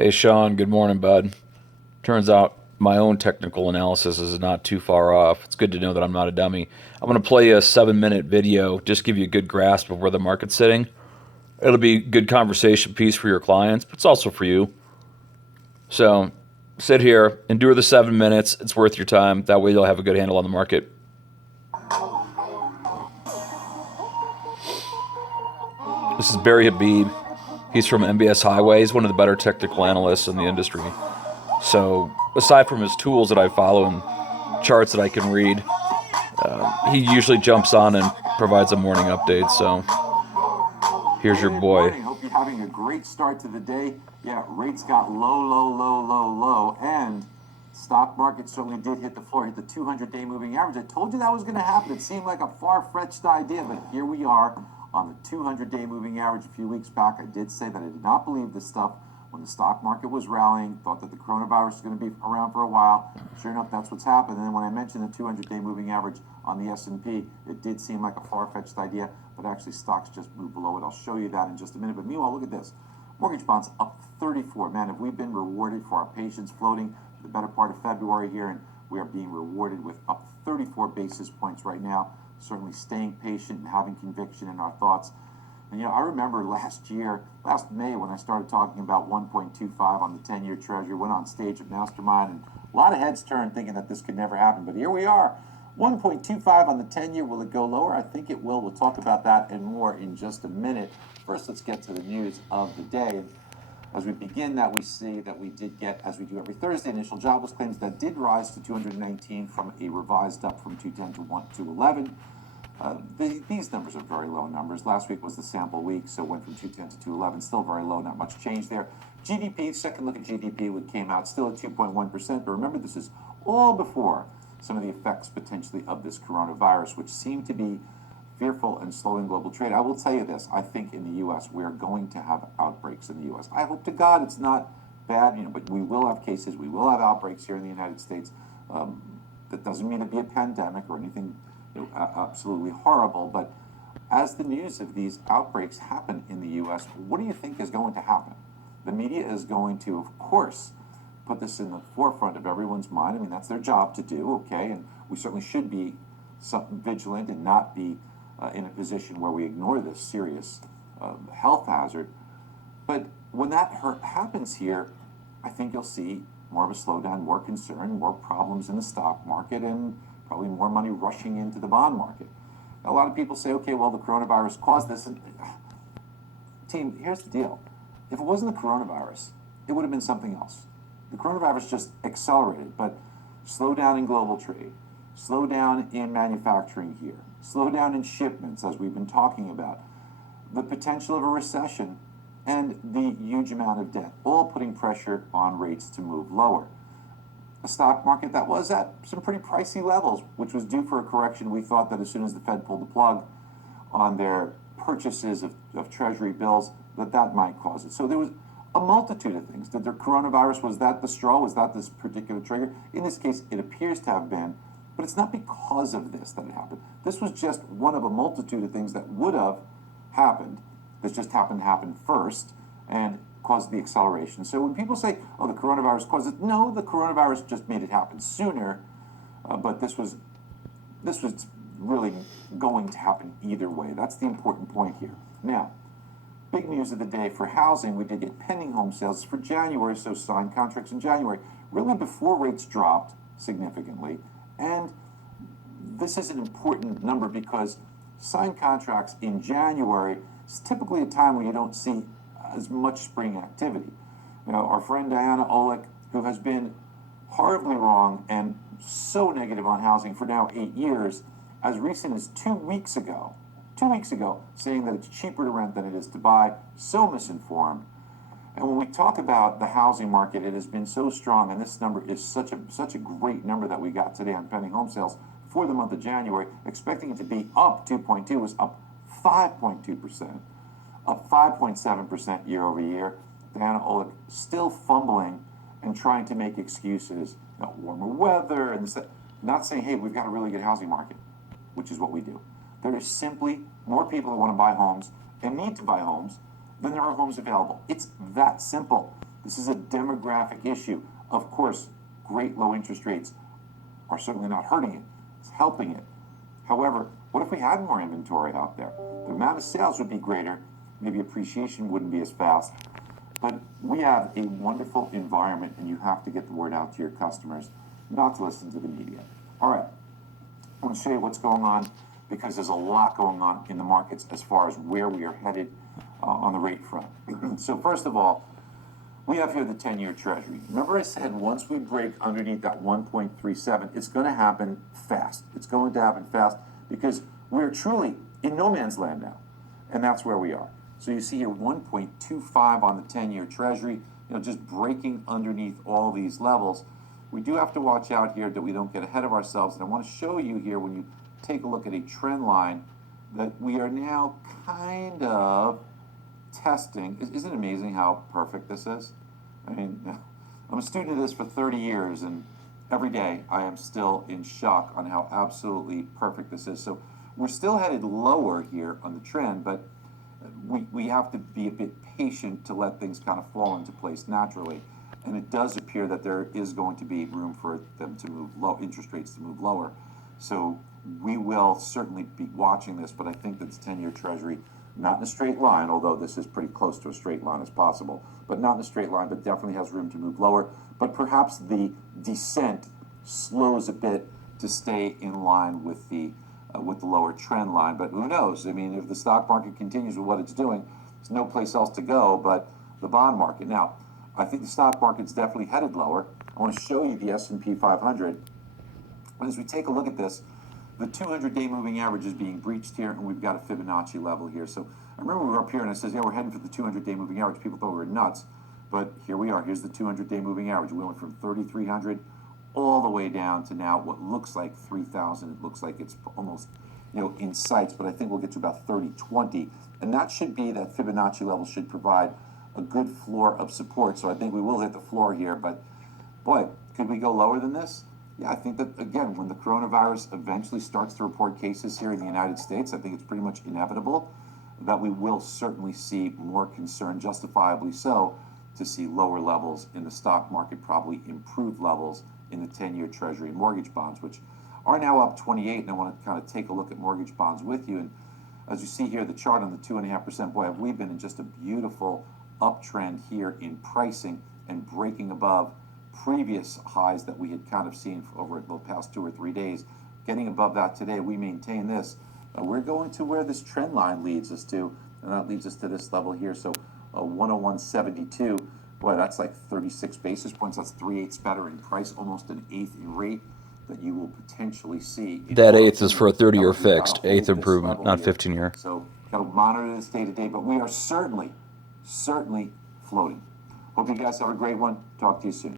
Hey Sean, good morning, bud. Turns out my own technical analysis is not too far off. It's good to know that I'm not a dummy. I'm going to play you a 7 minute video, just give you a good grasp of where the market's sitting. It'll be a good conversation piece for your clients, but it's also for you. So sit here, endure the 7 minutes. It's worth your time. That way you'll have a good handle on the market. This is Barry Habib. He's from MBS Highway. He's one of the better technical analysts in the industry. So aside from his tools that I follow and charts that I can read, he usually jumps on and provides a morning update. So here's your Good boy. morning. Hope you're having a great start to the day. Yeah, rates got low, and stock market certainly did hit the floor, hit the 200-day moving average. I told you that was going to happen. It seemed like a far-fetched idea, but here we are on the 200-day moving average. A few weeks back, I did say that I did not believe this stuff when the stock market was rallying, thought that the coronavirus was going to be around for a while. Sure enough, that's what's happened. And then when I mentioned the 200-day moving average on the S&P, it did seem like a far-fetched idea, but actually stocks just moved below it. I'll show you that in just a minute. But meanwhile, look at this. Mortgage bonds up 34. Man, have we been rewarded for our patience floating for the better part of February here, and we are being rewarded with up 34 basis points right now. Certainly staying patient and having conviction in our thoughts. And I remember last May, when I started talking about 1.25 on the 10-year Treasury, went on stage at Mastermind, and a lot of heads turned thinking that this could never happen. But here we are, 1.25 on the 10-year. Will it go lower? I think it will. We'll talk about that and more in just a minute. First, let's get to the news of the day. As we begin that, we see that we did get, as we do every Thursday, initial jobless claims that did rise to 219 from a revised up from 210 to 211. These numbers are very low numbers. Last week was the sample week, so it went from 210 to 211. Still very low, not much change there. GDP, second look at GDP, what came out, still at 2.1%. But remember, this is all before some of the effects potentially of this coronavirus, which seem to be fearful and slowing global trade. I will tell you this. I think in the U.S., we are going to have outbreaks in the U.S. I hope to God it's not bad, but we will have cases. We will have outbreaks here in the United States. That doesn't mean it'll be a pandemic or anything absolutely horrible, but as the news of these outbreaks happen in the U.S., what do you think is going to happen? The media is going to, of course, put this in the forefront of everyone's mind. I mean, that's their job to do, okay, and we certainly should be vigilant and not be in a position where we ignore this serious health hazard. But when that happens here, I think you'll see more of a slowdown, more concern, more problems in the stock market, and probably more money rushing into the bond market. Now, a lot of people say, okay, well, the coronavirus caused this. And, team, here's the deal. If it wasn't the coronavirus, it would have been something else. The coronavirus just accelerated, but slowdown in global trade, slowdown in manufacturing here, slowdown in shipments, as we've been talking about, the potential of a recession, and the huge amount of debt, all putting pressure on rates to move lower. A stock market that was at some pretty pricey levels, which was due for a correction. We thought that as soon as the Fed pulled the plug on their purchases of Treasury bills, that might cause it. So there was a multitude of things. Did the coronavirus, was that the straw? Was that this particular trigger? In this case, it appears to have been, but it's not because of this that it happened. This was just one of a multitude of things that would have happened. This just happened to happen first and caused the acceleration. So when people say, oh, the coronavirus caused it, no, the coronavirus just made it happen sooner, but this was really going to happen either way. That's the important point here. Now, big news of the day for housing, we did get pending home sales for January, so signed contracts in January, really before rates dropped significantly. And this is an important number because signed contracts in January is typically a time when you don't see as much spring activity. Our friend Diana Olick, who has been horribly wrong and so negative on housing for now 8 years, as recent as 2 weeks ago, saying that it's cheaper to rent than it is to buy, so misinformed. And when we talk about the housing market, it has been so strong, and this number is such a great number that we got today on pending home sales for the month of January, expecting it to be up 2.2, was up 5.2%. Up 5.7% year over year. Diana Olick still fumbling and trying to make excuses. Warmer weather and this, not saying, hey, we've got a really good housing market, which is what we do. There is simply more people that want to buy homes and need to buy homes than there are homes available. It's that simple. This is a demographic issue. Of course, great low interest rates are certainly not hurting it, it's helping it. However, what if we had more inventory out there? The amount of sales would be greater, maybe appreciation wouldn't be as fast, but we have a wonderful environment and you have to get the word out to your customers, not to listen to the media. All right, I want to show you what's going on because there's a lot going on in the markets as far as where we are headed on the rate front. So first of all, we have here the 10-year Treasury. Remember I said once we break underneath that 1.37, it's going to happen fast. It's going to happen fast because we're truly in no man's land now, and that's where we are. So you see here 1.25 on the 10-year Treasury, just breaking underneath all these levels. We do have to watch out here that we don't get ahead of ourselves, and I want to show you here when you take a look at a trend line that we are now kind of testing. Isn't it amazing how perfect this is? I mean, I'm a student of this for 30 years, and every day I am still in shock on how absolutely perfect this is. So we're still headed lower here on the trend, but we have to be a bit patient to let things kind of fall into place naturally. And it does appear that there is going to be room for them to move low, interest rates to move lower. So we will certainly be watching this, but I think that the 10-year Treasury, not in a straight line, although this is pretty close to a straight line as possible, but not in a straight line, but definitely has room to move lower. But perhaps the descent slows a bit to stay in line with the lower trend line. But who knows? I mean, if the stock market continues with what it's doing, there's no place else to go but the bond market. Now, I think the stock market's definitely headed lower. I want to show you the S&P 500. And as we take a look at this, the 200-day moving average is being breached here, and we've got a Fibonacci level here. So I remember we were up here, and it says, yeah, we're heading for the 200-day moving average. People thought we were nuts, but here we are. Here's the 200-day moving average. We went from 3,300 all the way down to now what looks like 3,000. It looks like it's almost, in sights, but I think we'll get to about 3020, and that should be, that Fibonacci level should provide a good floor of support. So I think we will hit the floor here, but boy, could we go lower than this? Yeah, I think that, again, when the coronavirus eventually starts to report cases here in the United States, I think it's pretty much inevitable that we will certainly see more concern, justifiably so, to see lower levels in the stock market, probably improved levels in the 10-year Treasury and mortgage bonds, which are now up 28, and I want to kind of take a look at mortgage bonds with you. And as you see here, the chart on the 2.5%, boy, have we been in just a beautiful uptrend here in pricing and breaking above previous highs that we had kind of seen over the past 2 or 3 days. Getting above that today, we maintain this. We're going to where this trend line leads us to, and that leads us to this level here. So 101.72, boy, that's like 36 basis points. That's 3/8 better in price, almost an eighth in rate that you will potentially see. That eighth is for a 30-year fixed, eighth improvement, not 15-year. So got to monitor this day to day, but we are certainly floating. Hope you guys have a great one. Talk to you soon.